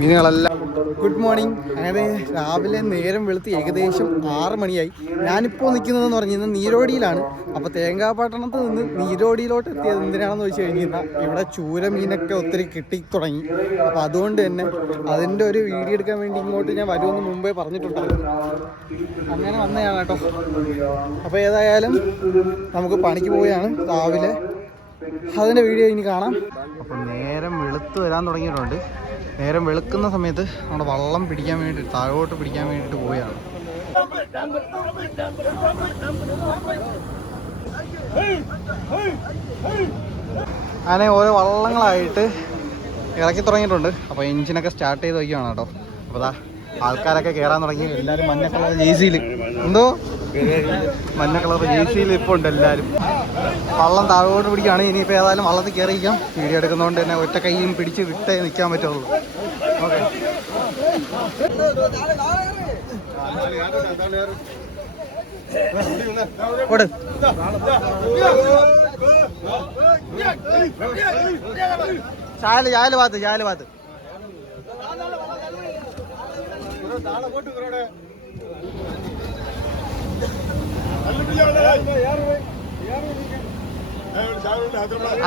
മീനുകളെല്ലാം good morning അങ്ങനെ രാവിലെ നേരം വെളുത്ത് ഏകദേശം ആറ് മണിയായി. ഞാനിപ്പോൾ നിൽക്കുന്നതെന്ന് പറഞ്ഞു കഴിഞ്ഞാൽ നീരോടിയിലാണ്. അപ്പോൾ തേങ്കാപ്പട്ടണത്ത് നിന്ന് നീരോടിയിലോട്ട് എത്തിയത് എന്തിനാണെന്ന് ചോദിച്ചു കഴിഞ്ഞാൽ ഇവിടെ ചൂര മീനൊക്കെ ഒത്തിരി കിട്ടി തുടങ്ങി. അപ്പോൾ അതുകൊണ്ട് തന്നെ അതിന്റെ ഒരു വീഡിയോ എടുക്കാൻ വേണ്ടി ഇങ്ങോട്ട് ഞാൻ വരുമെന്ന് മുമ്പേ പറഞ്ഞിട്ടുണ്ടായിരുന്നു. അങ്ങനെ വന്നതാണ് കേട്ടോ അപ്പോൾ ഏതായാലും നമുക്ക് പണിക്ക് പോവുകയാണ് രാവിലെ. അതിന്റെ വീഡിയോ ഇനി കാണാം. അപ്പം നേരം വെളുത്ത് വരാൻ തുടങ്ങിയിട്ടുണ്ട്. നേരം വെളുക്കുന്ന സമയത്ത് നമ്മുടെ വള്ളം പിടിക്കാൻ വേണ്ടി താഴോട്ട് പിടിക്കാൻ വേണ്ടിയിട്ട് പോവുകയാണ്. അങ്ങനെ ഓരോ വള്ളങ്ങളായിട്ട് ഇറക്കി തുടങ്ങിയിട്ടുണ്ട്. അപ്പോൾ എഞ്ചിനൊക്കെ സ്റ്റാർട്ട് ചെയ്ത് വയ്ക്കുകയാണ് കേട്ടോ. അപ്പോൾ ദാ ആൾക്കാരൊക്കെ കേറാൻ തുടങ്ങി. എല്ലാവരും മഞ്ഞ കളർ ജേസിയിൽ എന്തോ? മഞ്ഞ കളർ ജേസിയിൽ ഇപ്പോൾ ഉണ്ട് എല്ലാവരും വള്ളം താഴോട്ട് പിടിക്കുകയാണ്. ഇനിയിപ്പോൾ ഏതായാലും വള്ളത്തിൽ കയറിയിരിക്കാം വീഡിയോ എടുക്കുന്നതുകൊണ്ട് തന്നെ ഒറ്റ കൈയും പിടിച്ച് വിട്ടേ നിൽക്കാൻ പറ്റുള്ളൂ. ഓക്കെ. ചായൽ ചായൽ ഭാഗത്ത് ചായൽ ഭാഗത്ത് ആ,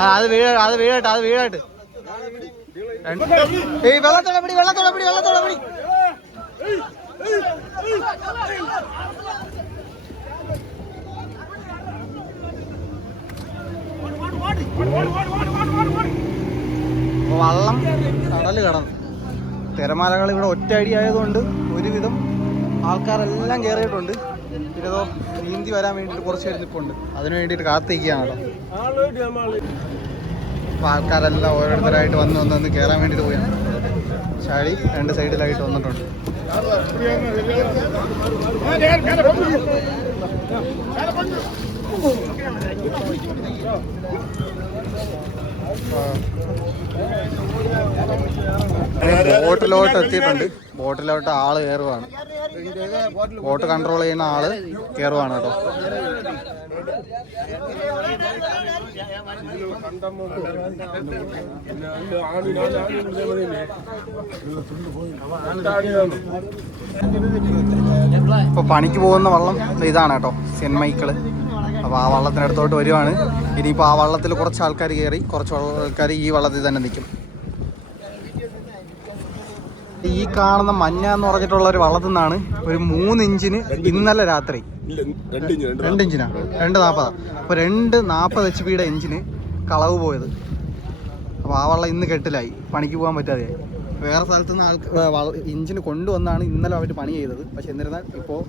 അത് വീഴ അത് വീഴട്ടെ അത് വീഴട്ടെ ഏയ് വെള്ളത്തോടെ പിടി വെള്ളത്തോടെ പിടി വെള്ളത്തോടെ പിടി. വള്ളം കടൽ കടന്നു. തിരമാലകൾ ഇവിടെ ഒറ്റ അടി ആയതുകൊണ്ട് ഒരുവിധം ആൾക്കാരെല്ലാം കയറിയിട്ടുണ്ട്. ഇതോ നീന്തി വരാൻ വേണ്ടിയിട്ട് കുറച്ച് പേര് നിൽപ്പുണ്ട്. അതിന് വേണ്ടിയിട്ട് കാത്തിരിക്കുകയാണ് കേട്ടോ. അപ്പോൾ ആൾക്കാരെല്ലാം ഓരോരുത്തരായിട്ട് വന്ന് വന്ന് വന്ന് കയറാൻ വേണ്ടിയിട്ട് പോയാണ് ചാടി രണ്ട് സൈഡിലായിട്ട് വന്നിട്ടുണ്ട്. ബോട്ടിലോട്ട് എത്തിയിട്ടുണ്ട്. ബോട്ടിലോട്ട് ആൾ കയറുവാണ് ബോട്ട് കൺട്രോൾ ചെയ്യുന്ന ആൾ കയറുവാണ് കേട്ടോ. ഇപ്പൊ പണിക്ക് പോകുന്ന വള്ളം ഇതാണ് കേട്ടോ. സെന്റ് അപ്പോൾ ആ വള്ളത്തിനടുത്തോട്ട് വരുവാണ്. ഇനിയിപ്പോൾ ആ വള്ളത്തിൽ കുറച്ച് ആൾക്കാർ കയറി കുറച്ച് ആൾക്കാർ ഈ വള്ളത്തിൽ തന്നെ നിൽക്കും. ഈ കാണുന്ന മഞ്ഞ എന്ന് പറഞ്ഞിട്ടുള്ള ഒരു വള്ളത്തിൽ നിന്നാണ് ഒരു മൂന്ന് ഇഞ്ചിന് ഇന്നലെ രാത്രി. രണ്ട് ഇഞ്ചിനാ? രണ്ട് നാൽപ്പതാ അപ്പോൾ രണ്ട് നാൽപ്പത് എച്ച് പിയുടെ എഞ്ചിന് കളവ് പോയത്. അപ്പോൾ ആ വള്ളം ഇന്ന് കെട്ടിലായി. പണിക്ക് പോകാൻ പറ്റാതെ വേറെ സ്ഥലത്ത് നിന്ന് ആൾക്ക് ഇഞ്ചിന് കൊണ്ടുവന്നാണ് ഇന്നലെ അവർ പണി ചെയ്തത്. പക്ഷെ എന്നിരുന്നാൽ ഇപ്പോൾ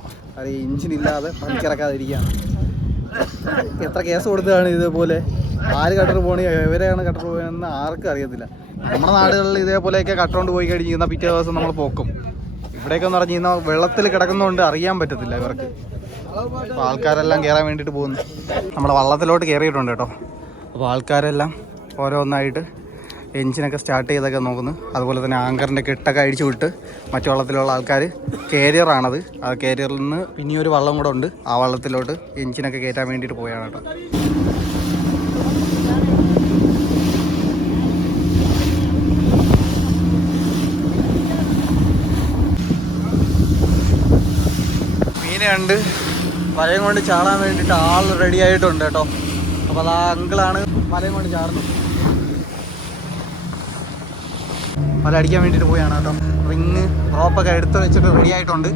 ഇല്ലാതെ പണിക്കിറക്കാതിരിക്കുകയാണ്. എത്ര കേസ് കൊടുത്തതാണ് ഇതേപോലെ? ആര് കട്ടർ പോണി? എവരെയാണ് കട്ടർ പോകുന്നതെന്ന് ആർക്കും അറിയത്തില്ല. നമ്മുടെ നാടുകളിൽ ഇതേപോലെയൊക്കെ കട്ടറുകൊണ്ട് പോയി കഴിഞ്ഞാൽ പിറ്റേ ദിവസം നമ്മൾ പോക്കും. ഇവിടെയൊക്കെ എന്ന് പറഞ്ഞു കഴിഞ്ഞാൽ വെള്ളത്തിൽ കിടക്കുന്നതുകൊണ്ട് അറിയാൻ പറ്റത്തില്ല ഇവർക്ക്. അപ്പോൾ ആൾക്കാരെല്ലാം കയറാൻ വേണ്ടിയിട്ട് പോകുന്നു. നമ്മുടെ വള്ളത്തിലോട്ട് കയറിയിട്ടുണ്ട് കേട്ടോ. അപ്പോൾ ആൾക്കാരെല്ലാം ഓരോന്നായിട്ട് എഞ്ചിനൊക്കെ സ്റ്റാർട്ട് ചെയ്തൊക്കെ നോക്കുന്നു. അതുപോലെ തന്നെ ആങ്കറിന്റെ കെട്ടൊക്കെ അഴിച്ചു വിട്ട് മറ്റു വള്ളത്തിലുള്ള ആൾക്കാർ കാരിയറാണത് ആ കേരിയറിൽ നിന്ന് പിന്നെ ഒരു വള്ളം കൂടെ ഉണ്ട്. ആ വള്ളത്തിലോട്ട് എഞ്ചിനൊക്കെ കയറ്റാൻ വേണ്ടിയിട്ട് പോയാണ് കേട്ടോ. മീനെ കണ്ട് വലയും കൊണ്ട് ചാടാൻ വേണ്ടിയിട്ട് ആൾ റെഡി ആയിട്ടുണ്ട് കേട്ടോ. അപ്പോൾ അത് ആ അങ്കിളാണ് വലയും കൊണ്ട് ചാടുന്നത്. വല അടിക്കാൻ വേണ്ടിയിട്ട് പോയാണ് കേട്ടോ. റിങ് റോപ്പൊക്കെ എടുത്ത് വെച്ചിട്ട് റെഡി ആയിട്ടുണ്ട്.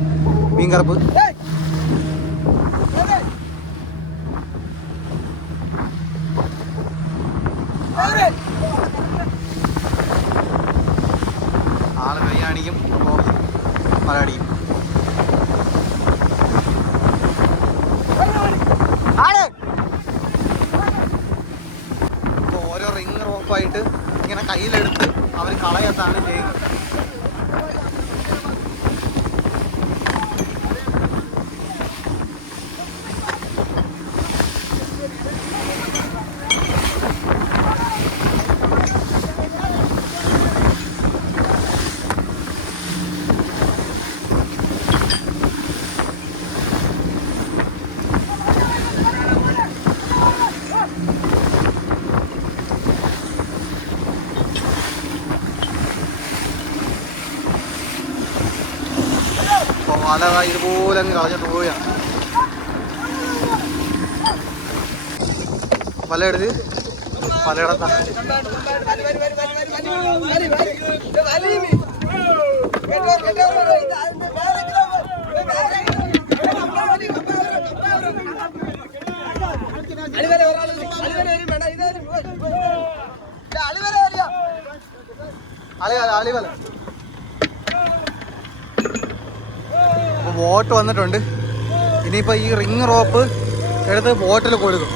മീൻ കറുപ്പ് ആൾ കൈ കാണിക്കും. ദാ ഇതുപോലെ അങ്ങ് കളഞ്ഞിട്ട് പോവുകയാണ്. വല എടുത്ത് അളിവല അളിവല. ബോട്ട് വന്നിട്ടുണ്ട് ഇനിയിപ്പോൾ ഈ റിങ് റോപ്പ് എടുത്ത് ബോട്ടിൽ കൊടുക്കും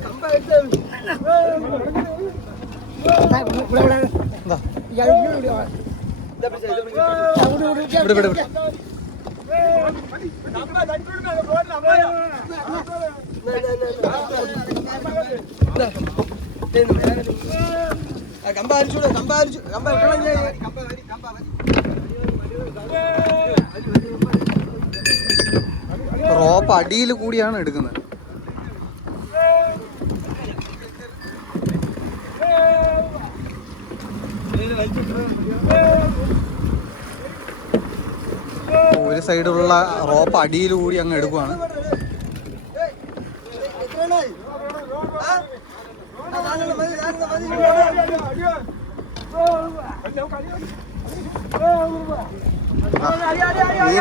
കമ്പ റോപ്പ് അടിയിൽ കൂടിയാണ് എടുക്കുന്നത്. ഒരു സൈഡിലുള്ള റോപ്പ് അടിയിലൂടി അങ്ങ് എടുക്കുവാണ്.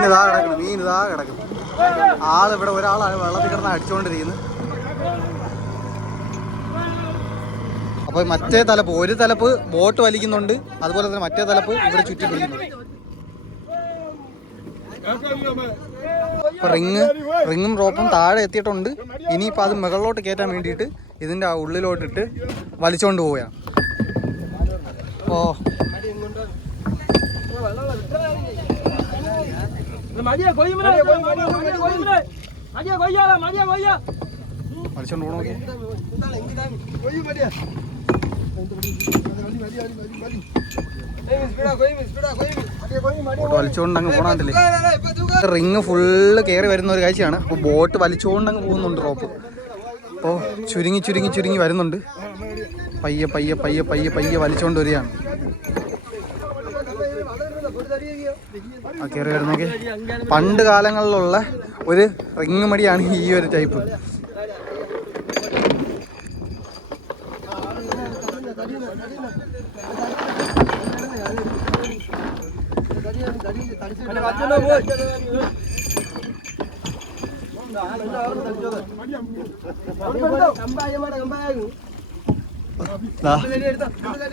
ഇതാ കിടക്കുന്നു മീൻ ഇതാ കിടക്കുന്നു. ആൾ ഇവിടെ ഒരാളാണ് വെള്ളത്തിൽ കിടന്ന് അടിച്ചുകൊണ്ടിരിക്കുന്നത്. അപ്പൊ മറ്റേ തലപ്പ് ഒരു തലപ്പ് ബോട്ട് വലിക്കുന്നുണ്ട്. അതുപോലെ തന്നെ മറ്റേ തലപ്പ് ഇവിടെ ചുറ്റി പിടിക്കുന്നുണ്ട്. ഇപ്പൊ റിങ് റിങ്ങും റോപ്പും താഴെ എത്തിയിട്ടുണ്ട്. ഇനിയിപ്പോൾ അത് മുകളിലോട്ട് കയറ്റാൻ വേണ്ടിയിട്ട് ഇതിന്റെ ആ ഉള്ളിലോട്ടിട്ട് വലിച്ചുകൊണ്ട് പോവുകയാണ് ഓ. മതിയാ കൊയ്യുമല കൊയ്യുമല മതിയാ കൊയ്യാല മതിയാ കൊയ്യാ വലിച്ചുകൊണ്ട് പോകണോക്കെ കൊയ്യ് മതിയാ സ്പീഡാ കൊയ്യ് സ്പീഡാ കൊയ്യ് മതിയാ കൊയ്യ് മതിയാ ബോട്ട് വലിച്ചുകൊണ്ട് അങ്ങ് പോകണത്തില്ലേ റിങ് ഫുള്ള് കയറി വരുന്ന ഒരു കാഴ്ചയാണ്. അപ്പോൾ ബോട്ട് വലിച്ചോണ്ടങ്ങ് അങ്ങ് പോകുന്നുണ്ട് റോപ്പ്. അപ്പോൾ ചുരുങ്ങി ചുരുങ്ങി ചുരുങ്ങി വരുന്നുണ്ട്. പയ്യെ പയ്യെ പയ്യെ പയ്യെ പയ്യെ വലിച്ചുകൊണ്ട് വരികയാണ്. ആ കയറി വരുന്നെങ്കിൽ പണ്ട് കാലങ്ങളിലുള്ള ഒരു റിങ് മടിയാണ് ഈ ഒരു ടൈപ്പ്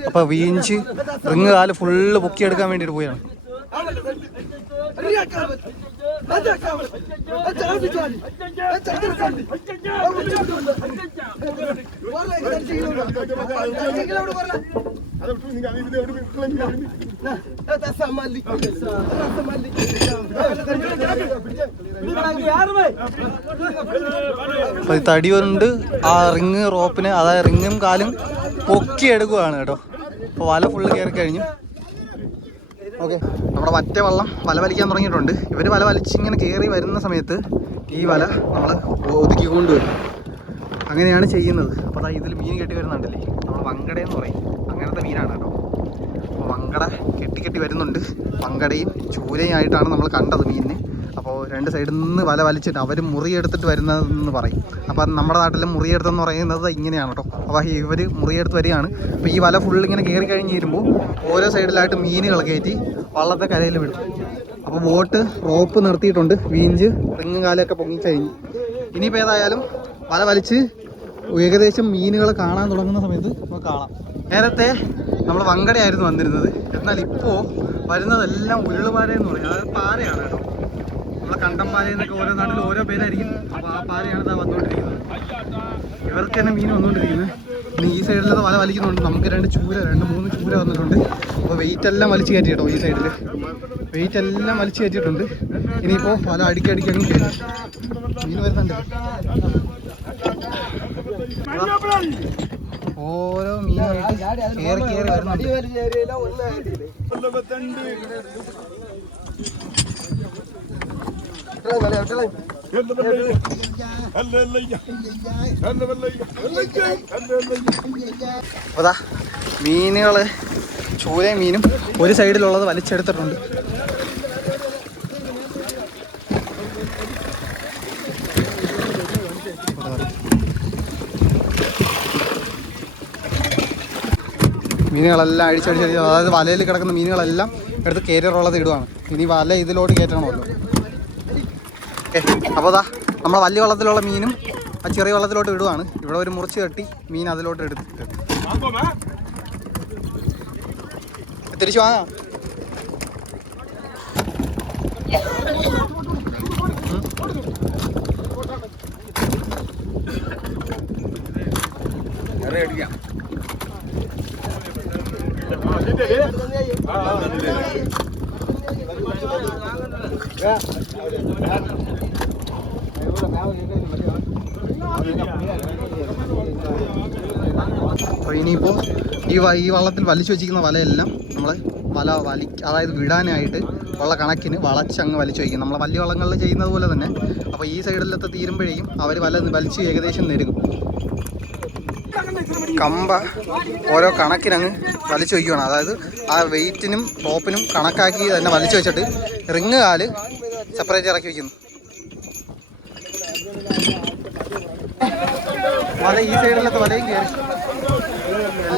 അപ്പൊ വീഞ്ച് റിങ് കാൽ ഫുള്ള് പൊക്കിയെടുക്കാൻ വേണ്ടിട്ട് പോയാണ്. തടി കൊണ്ട് ആ റിങ് റോപ്പിന് അതായത് റിങ്ങും കാലും പൊക്കിയെടുക്കുവാണ് കേട്ടോ. അപ്പോൾ വല ഫുള്ള് കയറി കഴിഞ്ഞു. ഓക്കെ. നമ്മുടെ മറ്റേ വള്ളം വല വലിക്കാൻ തുടങ്ങിയിട്ടുണ്ട്. ഇവർ വല വലിച്ചിങ്ങനെ കയറി വരുന്ന സമയത്ത് ഈ വല നമ്മൾ ഒതുക്കിക്കൊണ്ട് വരും അങ്ങനെയാണ് ചെയ്യുന്നത്. അപ്പോൾ അതാ ഇതിൽ മീൻ കെട്ടി വരുന്നുണ്ടല്ലേ? നമ്മൾ വങ്കട എന്ന് പറയും. അങ്ങനത്തെ മീനാണ് കേട്ടോ. അപ്പോൾ വങ്കട കെട്ടി കെട്ടി വരുന്നുണ്ട്. വങ്കടയും ചൂരയും ആയിട്ടാണ് നമ്മൾ കണ്ടത് മീനിന്. അപ്പോൾ രണ്ട് സൈഡിൽ നിന്ന് വല വലിച്ചിട്ട് അവർ മുറിയെടുത്തിട്ട് വരുന്നതെന്ന് പറയും. അപ്പോൾ നമ്മുടെ നാട്ടിൽ മുറിയെടുത്തെന്ന് പറയുന്നത് ഇങ്ങനെയാണ് കേട്ടോ. അപ്പോൾ ഇവർ മുറിയെടുത്ത് വരികയാണ്. അപ്പോൾ ഈ വല ഫുൾ ഇങ്ങനെ കയറി കഴിഞ്ഞ് വരുമ്പോൾ ഓരോ സൈഡിലായിട്ട് മീനുകൾ കയറ്റി വള്ളത്തെ കരയിൽ വിടും. അപ്പോൾ ബോട്ട് റോപ്പ് നിർത്തിയിട്ടുണ്ട് വീഞ്ച് റിങ്ങും കാലൊക്കെ പൊങ്ങിക്കഴിഞ്ഞു ഇനിയിപ്പോൾ ഏതായാലും വല വലിച്ച് ഏകദേശം മീനുകൾ കാണാൻ തുടങ്ങുന്ന സമയത്ത് നമുക്ക് കാണാം. നേരത്തെ നമ്മൾ വങ്കടയായിരുന്നു വന്നിരുന്നത്. എന്നാൽ ഇപ്പോൾ വരുന്നതെല്ലാം ഉരുളുപാര എന്ന് പറയും. അതായത് പാരയാണ് കേട്ടോ. നമ്മളെ കണ്ടംപാര എന്നൊക്കെ ഓരോ നാട്ടിൽ ഓരോ പേരായിരിക്കും. അപ്പോൾ ആ പാരയാണ് ഇതാ വന്നുകൊണ്ടിരിക്കുന്നത് ഇവർക്ക് തന്നെ മീൻ വന്നുകൊണ്ടിരിക്കുന്നത് ഇനി ഈ സൈഡിലത് വല വലിക്കുന്നുണ്ട്. നമുക്ക് രണ്ട് ചൂര രണ്ട് മൂന്ന് ചൂര വന്നിട്ടുണ്ട്. അപ്പോൾ വെയിറ്റ് എല്ലാം വലിച്ചു കയറ്റി കേട്ടോ ഈ സൈഡിൽ വെയിറ്റ് എല്ലാം വലിച്ചു കയറ്റിയിട്ടുണ്ട്. ഇനിയിപ്പോൾ വല അടിക്കി അടിക്കി അങ്ങ് കയറ്റി മീൻ വരുന്നുണ്ട്. ഓരോ മീനായിട്ട് കയറി കയറി വരുന്നുണ്ട്. ദാ മീനുകൾ ചൂരയും മീനും ഒരു സൈഡിലുള്ളത് വലിച്ചെടുത്തിട്ടുണ്ട്. മീനുകളെല്ലാം അഴിച്ചടിച്ചടിച്ച് അതായത് വലയിൽ കിടക്കുന്ന മീനുകളെല്ലാം എടുത്ത് കയറിയുള്ളത് ഇടുവാണ്. ഇനി വല ഇതിലോട്ട് കയറ്റണമല്ലോ. ഓക്കെ അപ്പോൾ ദാ നമ്മളെ വലിയ വള്ളത്തിലുള്ള മീനും ആ ചെറിയ വള്ളത്തിലോട്ട് ഇടുവാണ്. ഇവിടെ ഒരു മുറിച്ച് കെട്ടി മീൻ അതിലോട്ട് എടുത്തിട്ട് തിരിച്ചു വാങ്ങാം അപ്പോൾ ഇനിയിപ്പോൾ ഈ ഈ വള്ളത്തിൽ വലിച്ചു വെച്ചിരിക്കുന്ന വലയെല്ലാം നമ്മൾ വല വലി അതായത് വിടാനായിട്ട് വള്ള കണക്കിന് വളച്ചങ്ങ് വലിച്ചു വയ്ക്കും. നമ്മളെ വലിയ വള്ളങ്ങളിൽ ചെയ്യുന്നത് പോലെ തന്നെ അപ്പോൾ ഈ സൈഡിലത്തെ തീരുമ്പോഴേക്കും അവർ വല വലിച്ച് ഏകദേശം നെരുങ്ങും കമ്പ ഓരോ കണക്കിനങ്ങ് വലിച്ചു വയ്ക്കുകയാണ് അതായത് ആ വെയിറ്റിനും ടോപ്പിനും കണക്കാക്കി തന്നെ വലിച്ചു വെച്ചിട്ട് റിങ് കാൽ സെപ്പറേറ്റ് ഇറക്കി വയ്ക്കുന്നു വല ഈ സൈഡിലത്തെ വലയും കയറി.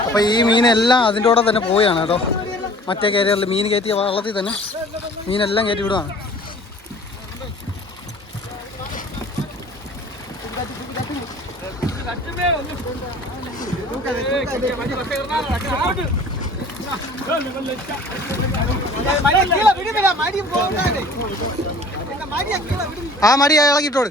അപ്പോൾ ഈ മീനെല്ലാം അതിന്റെ കൂടെ തന്നെ പോവുകയാണ് കേട്ടോ. മറ്റേ കയറിയറിൽ മീൻ കയറ്റിയ വള്ളത്തിൽ തന്നെ മീനെല്ലാം കയറ്റി വിടുവാണ്. ആ മടി ഇളകിട്ടോട്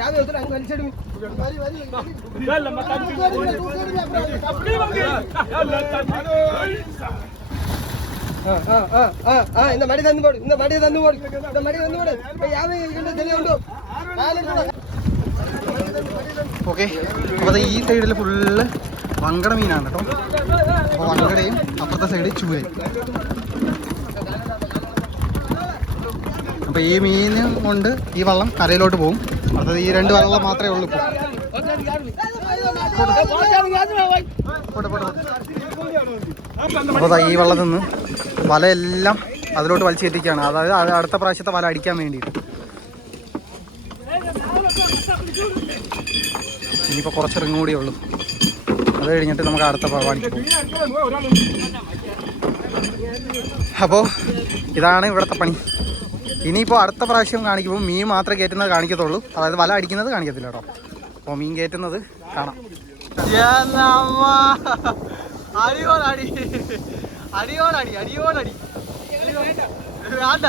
ಯಾವ್ದು ಹೇಳ್ತಾರೆ ಹಂಗೆ ಅನ್ಸಡಿ ಇಂದ മടി ತಂದು ಕೊಡು ಇಂದ മടി ತಂದು ಕೊಡು ಇಂದ ഓക്കെ അപ്പോൾ ഈ സൈഡിൽ ഫുള്ള് വങ്കട മീനാണ് കേട്ടോ. അപ്പോൾ വങ്കടയും അപ്പുറത്തെ സൈഡ് ചൂരയും. അപ്പോൾ ഈ മീൻ കൊണ്ട് ഈ വള്ളം കരയിലോട്ട് പോകും അതായത് ഈ രണ്ട് വള്ളം മാത്രമേ ഉള്ളൂ. അപ്പോൾ ഈ വള്ളത്തിൽ നിന്ന് വലയെല്ലാം അതിലോട്ട് വലിച്ചു കയറ്റിക്കുകയാണ് അതായത് അത് അടുത്ത പ്രാവശ്യത്തെ വല അടിക്കാൻ വേണ്ടിയിട്ട്. ഇനിയിപ്പോൾ കുറച്ച് റിങ് കൂടിയേ ഉള്ളൂ. അത് കഴിഞ്ഞിട്ട് നമുക്ക് അടുത്ത പരിപാടിക്ക് പോകും അപ്പോൾ ഇതാണ് ഇവിടുത്തെ പണി. ഇനിയിപ്പോൾ അടുത്ത പ്രാവശ്യം കാണിക്കുമ്പോൾ മീൻ മാത്രമേ കയറ്റുന്നത് കാണിക്കത്തുള്ളൂ. അതായത് വല അടിക്കുന്നത് കാണിക്കത്തില്ല കേട്ടോ. അപ്പോൾ മീൻ കയറ്റുന്നത് കാണാം. അടിയോടടി അടിയോടടി അടിയോടടി വേണ്ട.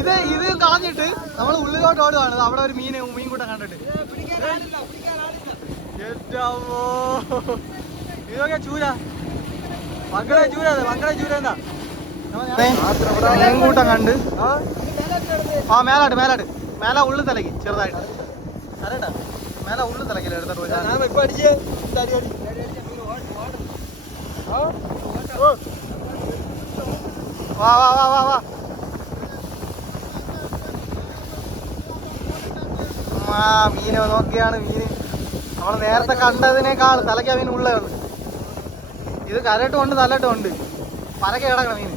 ഇത് ഇത് കാഞ്ഞിട്ട് നമ്മൾ ഉള്ളിലോട്ട് ഓടുവാണ്. അവിടെ ഒരു മീൻ മീൻ കൂട്ടം കണ്ടിട്ട്. ഇതൊക്കെ ചൂര. മക്കളെ ചൂര മക്കളെ ചൂര എന്താ മീൻകൂട്ടം കണ്ട്. ആ മേലാട്ട് മേലാട്ട്. മേല ഉള്ളു തലക്ക് ചെറുതായിട്ട്. അറിയണ്ട മേല ഉള്ളു തലക്കില്ല എടുത്തിട്ട് പോയി? വാ വാ വാ വാ വാ. ആ മീനെ നോക്കിയാണ് മീന്. നമ്മൾ നേരത്തെ കണ്ടതിനേക്കാൾ തലയ്ക്ക മീൻ ഉള്ളേ ഇത് കരട്ടും ഉണ്ട് തലട്ടും ഉണ്ട് പരക്കെ കിടക്കണം മീൻ